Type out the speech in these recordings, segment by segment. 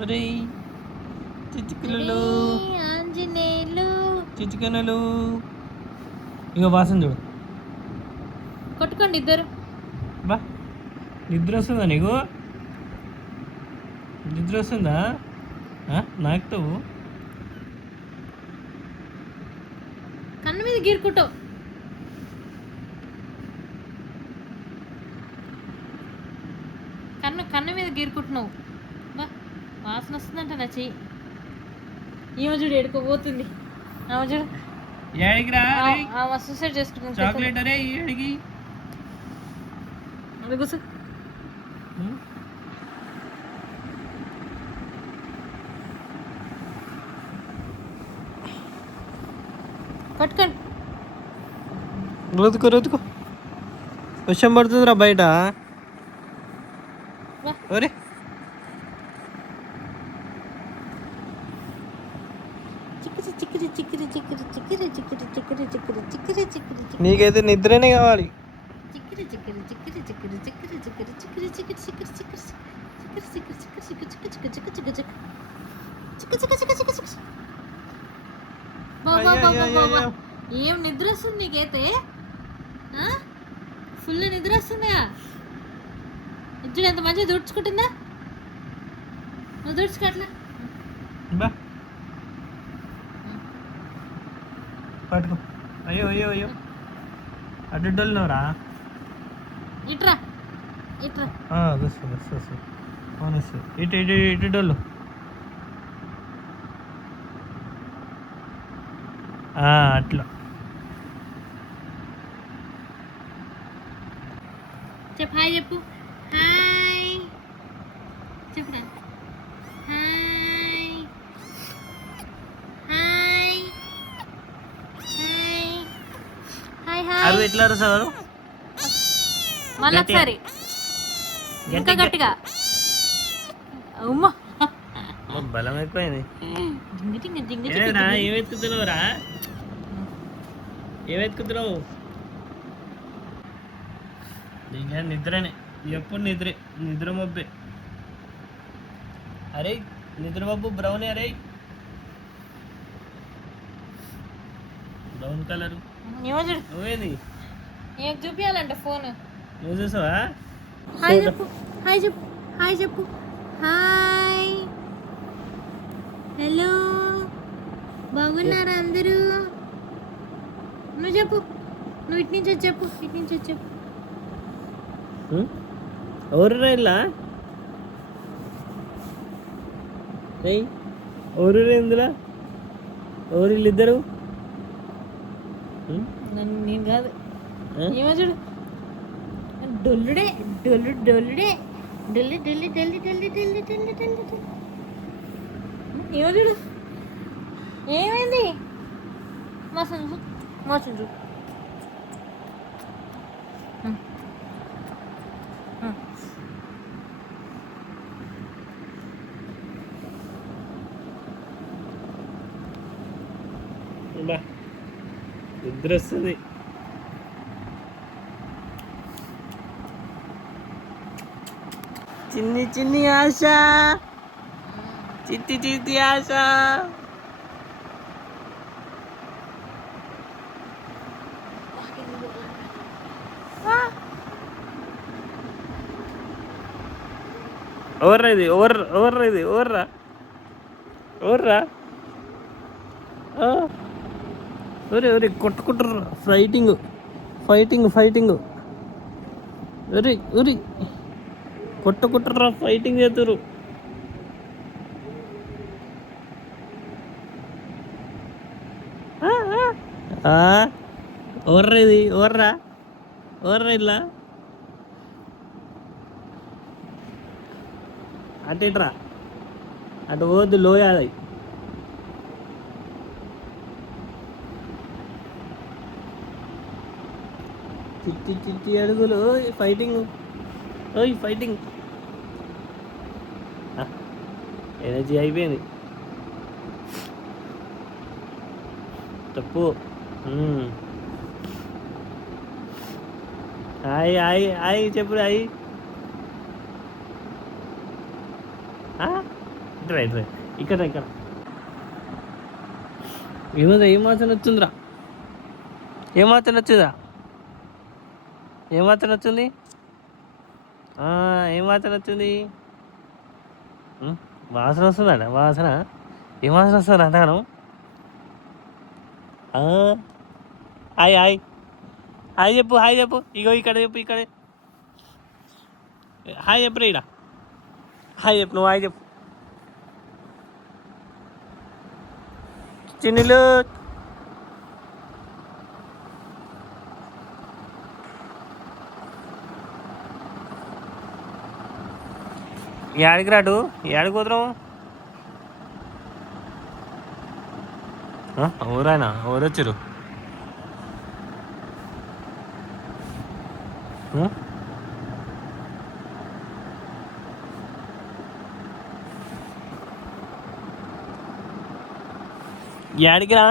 ఒరేయ్ చిచ్చుకలు ఆంజనేయులు చిచ్చుకనులు ఇక వాసన చూడు. కొట్టుకోండి ఇద్దరు. బా నిద్ర వస్తుందా నీకు? నిద్ర వస్తుందా? నాకుతావు కన్ను మీద గీరుకుంటావు. కన్ను మీద గీరుకుంటున్నావు. బా వాసన వస్తుందంట నా చెయ్యి. ఈమె చూడు ఎడుకోబోతుంది. ఆమె చూడు ఆమె సూసైడ్ చేసుకుంటుంది. చాక్లెట్ అరే ఏడికి కూర్చో. పట్టుకోండి. రోజుకో రోజుకో వర్షం పడుతుందిరా బయట. ఒరే నీకైతే నిద్రనే కావాలి. ఏం నిద్ర వస్తుంది నీకైతే? ఫుల్ నిద్ర వస్తుందా? ఇద్దరు ఎంత మంచిగా దుడుచుకుంటుందా? నువ్వు దుడుచుకోట్లా. పట్టుకో. అయ్యో అయ్యో అయ్యో అడ్డున్నవరా. ఇట్రా ఇట్రా. ఇటు ఇటు ఇటు డోళ్ళు. అట్లా చెప్పు. హాయ్ చెప్పు. హాయ్ చెప్పురా. Hi hi hi hi. అవి ఎట్లా సార్? మళ్ళీ ఒకసారి ఇంకా గట్టిగా. అమ్మా బలం ఎక్కువైంది. ఏమెత్తుతున్నావురా? ఏమెత్తుకుతున్నావు? ఇంకా నిద్రనే ఎప్పుడు నిద్ర మబ్బే. అరే నిద్ర మబ్బు బ్రౌన్. అరే బ్రౌన్ కలర్ నువ్వేది ఏం చూపించాలంట ఫోన్. నువ్వు చూసావా? హాయ్ చెప్పు. హాయ్ చెప్పు. హాయ్ చెప్పు. హాయ్ హలో బాగున్నారా అందరూ? నువ్వు చెప్పు. నువ్వు ఇటు నుంచి వచ్చి చెప్పు. ఇటు నుంచి వచ్చి చెప్పు. ఎవరు ఇలా ఎవరు ఇందులో? ఎవరు వీళ్ళిద్దరు? నేను కాదు. ఏమో చూడు డొల్లుడే డొల్లుడే డొల్లి డొల్లి డొల్లి డొల్లి డొల్లి డొల్లి డొల్లి డొల్లి. ఏమో చూడు ఏమైంది? మోసం చూ. నిద్ర వస్తుంది. చిన్ని చిన్ని ఆశ, చిట్టి చిట్టి ఆశ. ఎవర్రా ఇది? ఎవర్రా ఇది? ఎవర్రా? ఒరే కొట్టుకుంటారు. ఫైటింగ్. ఒరి కొట్టుకుంటారా? ఫైటింగ్ చేతురు. ఎవర్రా ఇది? ఎవర్రా ఇలా అటేట్రా. అటు పోద్దు లోయాలి. చిట్టి అడుగులు. ఫైటింగ్ ఎనర్జీ అయిపోయింది. తప్పు. హాయ్ చెప్పు. హాయ్ ఇటు రా ఇక్కడ ఏమదా ఏం వాసన వచ్చిందిరా? ఏం వాసన వచ్చిందా? ఏం వాసన వచ్చింది? ఏం వాసన వచ్చింది? వాసన వస్తుందా? వాసన ఏం వాసన వస్తుందా అంటాను? హాయ్ హాయ్ హాయ్ చెప్పు, హాయ్ చెప్పు. ఇగో ఇక్కడ చెప్పు, ఇక్కడే హాయ్ చెప్పు. రీడా హాయ్ చెప్పు, నువ్వు హాయ్ చెప్పు. చిన్నులు ఏడికి రాడు, ఏడికి పోతున్నావు? ఎవరైనా ఎవరు వచ్చారు? ఏడికి రా,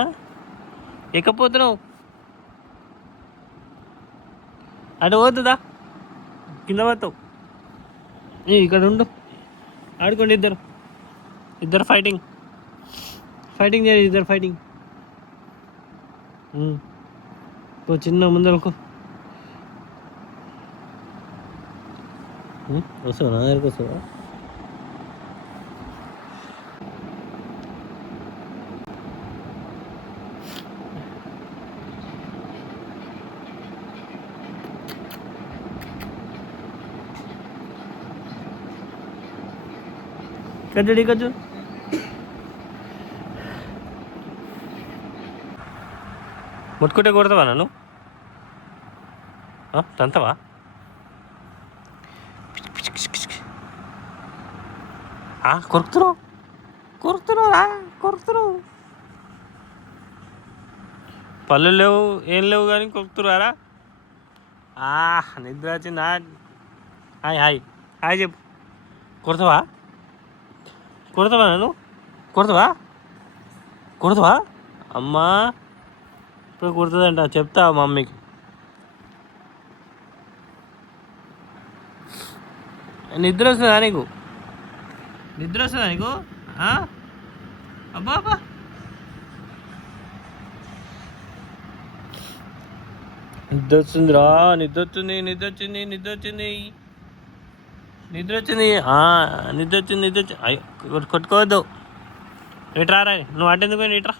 ఎక్కపోతున్నావు? అటు పోతుందా? కింద పోతావు. ఇక్కడ ఉండు, ఆడుకోండి ఇద్దరు ఫైటింగ్ చేయాలి, ఇద్దరు ఫైటింగ్. చిన్న ముందరకు వస్తావా? నా దగ్గరకు వస్తావా? కజ్జడి కజ్జు ముట్టుకుంటే కొడతావా నన్ను? తంతవా? కొరుకుతున్నావు. పళ్ళు లేవు, ఏం లేవు కానీ కొరుకుతున్నారా? నిద్ర వచ్చిందా? హాయ్ హాయ్ హాయ్ చెప్పు. కొడతావా నన్ను? కొడతావా? అమ్మా ఇప్పుడు కుడుతుందంట, చెప్తా మమ్మీకి. నిద్ర వస్తుందా నీకు? అబ్బా నిద్ర వస్తుందిరా, నిద్ర వచ్చింది. కొట్టుకోవద్దు. ఇట్రా రా, నువ్వు అటెందుకు ఇట్రా.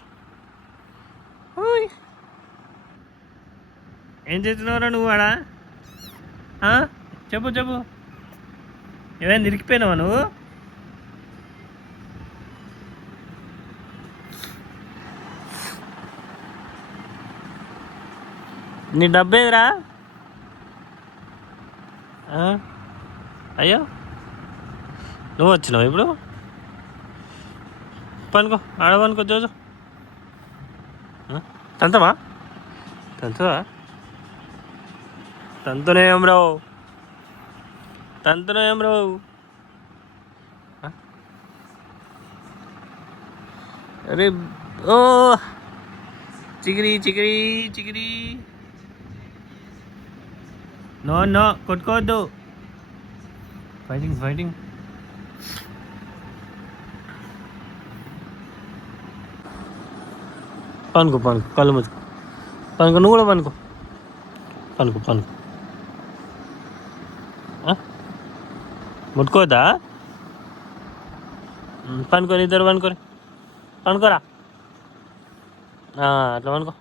ఏం చేస్తున్నావురా నువ్వు ఆడా? చెప్పు ఏమైనా ఇరికిపోయినావా నువ్వు? నీ డబ్బేదిరా? అయ్యో నువ్వు వచ్చినావు ఇప్పుడు? పనుకో, ఆడవనుకో జోజు. తంతవా? తంతునేం రావు. అరే ఓ చిగిరి. నో కొట్టుకోవద్దు. ఫైటింగ్. పనుకో కళ్ళు మూసుకో. నువ్వు కూడా పనుకో. ముట్టుకోవద్దా? పనుకోని ఇద్దరు పనుకోరా. అట్లా పనుకో.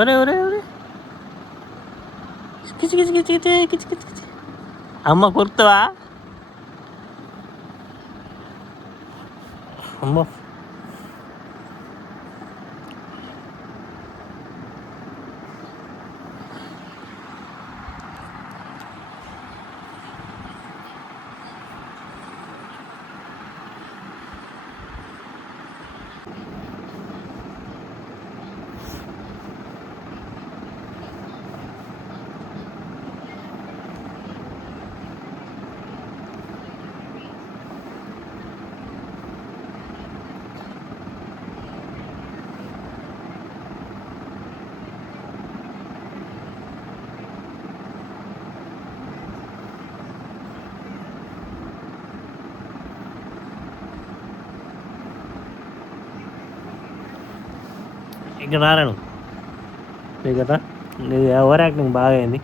ఒరే కిచి. అమ్మ కొరుకుతావా? అమ్మ ఇక్కడ రాను నీకు కదా నీది ఓవర్ యాక్టింగ్ బాగా అయింది.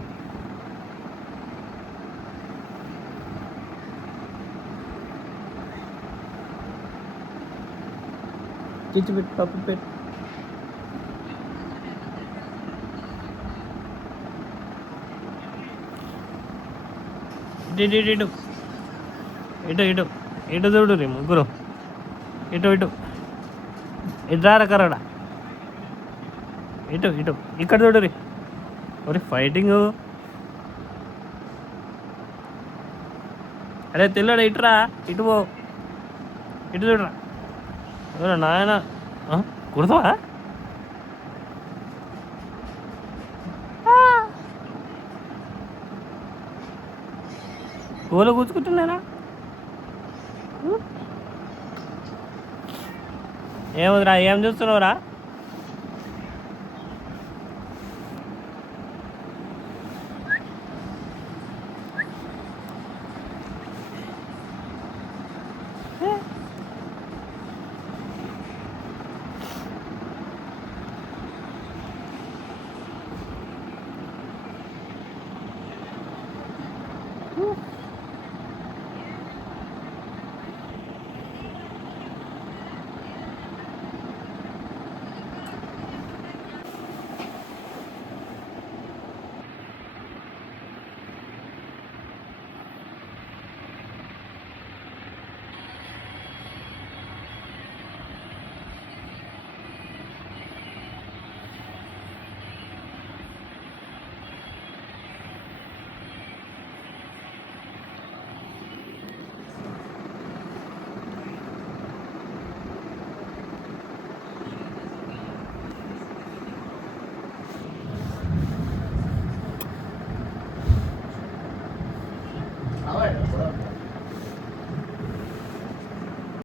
చిచ్చు పెట్టు పప్పు పెట్టు. ఇటు ఇటు ఇటు ఇటు ఇటు ఇటు చూడు రీ ముగ్గురు ఇటు ఇటు ఇటు రారకరాడా ఇటు ఇటు ఇక్కడ చూడు రీ ఒరే ఫైటింగ్. అరే తెల్లడా ఇటురా ఇటు పో ఇటు చూడరా నాయన కుడతావా గోలు కూర్చుకుంటున్నారా ఏముందిరా ఏం చూస్తున్నావురా